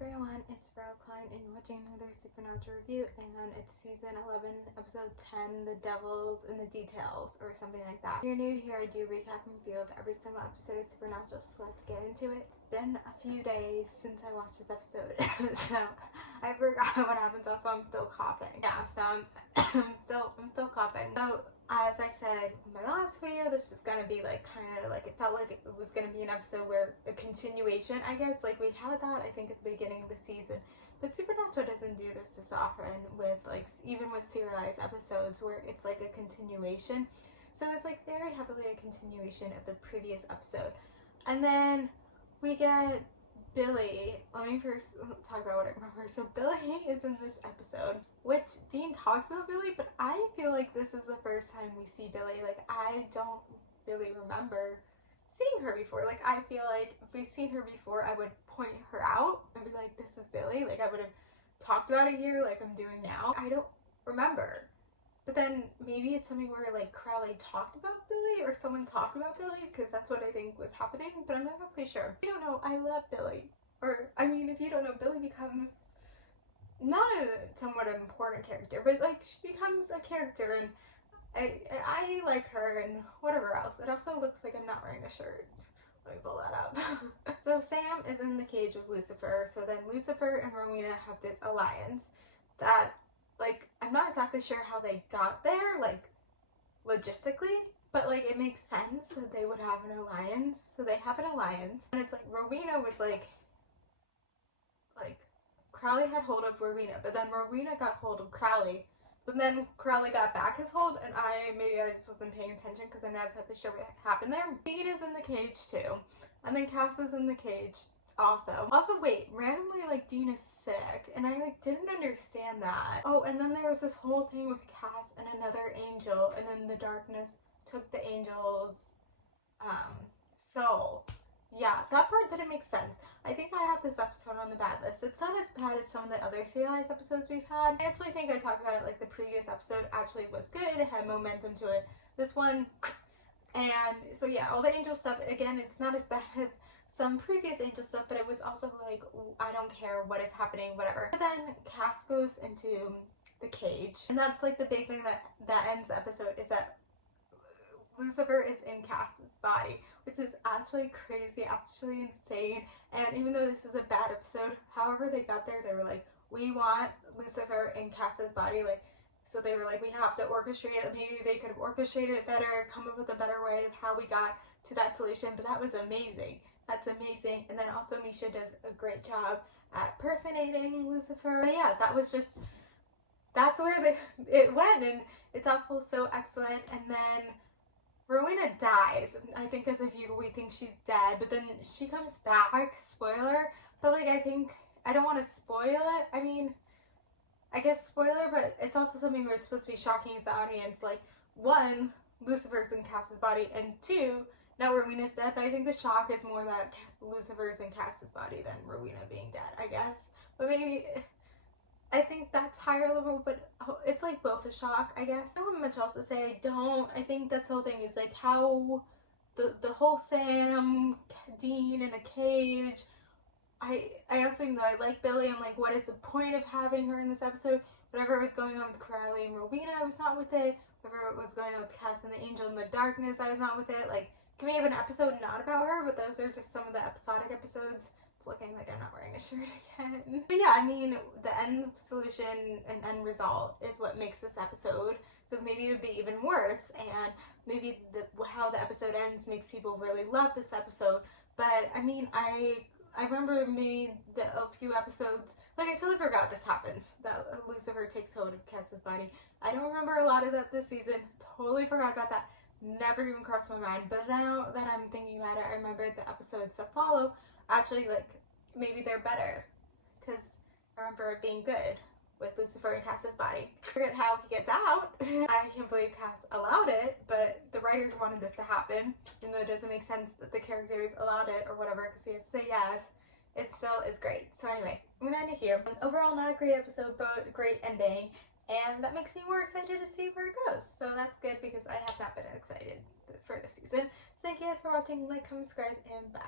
everyone, it's Val Klein and you're watching another Supernatural review, and it's season 11, episode 10, The Devils in the Details, or something like that. If you're new here, I do recap and review of every single episode of Supernatural, so let's get into it. It's been a few days since I watched this episode, so I forgot what happens. Also, I'm still coughing. Yeah, so I'm still coughing. So as I said in my last video, this is gonna be like kind of like, it felt like it was gonna be an episode where a continuation, I guess. Like we had that I think at the beginning of the season, but Supernatural doesn't do this often with like, even with serialized episodes where it's like a continuation. So it's like very heavily a continuation of the previous episode. And then we get Billy. Let me first talk about what I remember. So Billy is in this episode, which Dean talks about Billy, but I feel like this is the first time we see Billy. Like, I don't really remember seeing her before. Like, I feel like if we've seen her before, I would point her out and be like, this is Billy. Like, I would have talked about it here like I'm doing now. I don't remember. But then maybe it's something where like Crowley talked about Billy or someone talked about Billy, because that's what I think was happening, but I'm not exactly sure. If you don't know, I love Billy. Or, I mean, if you don't know, Billy becomes not a somewhat important character, but like she becomes a character, and I like her and whatever else. It also looks like I'm not wearing a shirt. Let me pull that up. So Sam is in the cage with Lucifer, so then Lucifer and Rowena have this alliance that, like, I'm not exactly sure how they got there, like, logistically, but, like, it makes sense that they would have an alliance. So they have an alliance, and it's like, Rowena was, like, Crowley had hold of Rowena, but then Rowena got hold of Crowley, but then Crowley got back his hold, and maybe I just wasn't paying attention because I'm not exactly sure what happened there. Dean is in the cage, too, and then Cass is in the cage, also, wait, randomly, like, Dean is sick, and I, like, didn't understand that. Oh, and then there was this whole thing with Cass and another angel, and then the darkness took the angel's, soul. Yeah, that part didn't make sense. I think I have this episode on the bad list. It's not as bad as some of the other serialized episodes we've had. I actually think I talked about it, like, the previous episode actually was good, it had momentum to it. This one, and so yeah, all the angel stuff, again, it's not as bad as some previous angel stuff, but it was also like, I don't care what is happening, whatever. But then Cass goes into the cage, and that's like the big thing that ends the episode, is that Lucifer is in Cass's body, which is actually crazy, actually insane. And even though this is a bad episode, however they got there, they were like, we want Lucifer in Cass's body, like, so they were like, we have to orchestrate it. Maybe they could have orchestrated it better, come up with a better way of how we got to that solution, but that was amazing. That's amazing. And then also Misha does a great job at personating Lucifer. But yeah, that was just, that's where it went, and it's also so excellent. And then Rowena dies, I think, as a viewer we think she's dead, but then she comes back, spoiler, but like, I don't want to spoil it. I mean, I guess spoiler, but it's also something where it's supposed to be shocking as the audience. Like, one, Lucifer's in Cass's body, and two, now Rowena's dead, but I think the shock is more that Lucifer's in Cass's body than Rowena being dead, I guess. But maybe, I think that's higher level, but it's like both a shock, I guess. I don't have much else to say. I think that's the whole thing, is like how the whole Sam, Dean in a cage. I also know I like Billy. I'm like, what is the point of having her in this episode? Whatever was going on with Crowley and Rowena, I was not with it. Whatever was going on with Cass and the Angel in the Darkness, I was not with it. Like, can we have an episode not about her? But those are just some of the episodic episodes. It's looking like I'm not wearing a shirt again. But yeah, I mean, the end solution and end result is what makes this episode, because maybe it would be even worse, and maybe how the episode ends makes people really love this episode. But I mean, I remember maybe a few episodes, like, I totally forgot this happens, that Lucifer takes hold of Cass's body. I don't remember a lot of that this season, totally forgot about that, never even crossed my mind. But now that I'm thinking about it, I remember the episodes that follow, actually, like, maybe they're better, because I remember it being good with Lucifer in Cass's body. I forget how he gets out. I can't believe Cass allowed it, but the writers wanted this to happen, even though it doesn't make sense that the characters allowed it or whatever, because he has to say yes. It still is great. So anyway, I'm gonna end it here. Overall, not a great episode, but great ending, and that makes me more excited to see where it goes. So that's good, because I have not been excited for this season. Thank you guys for watching. Like, comment, subscribe, and bye.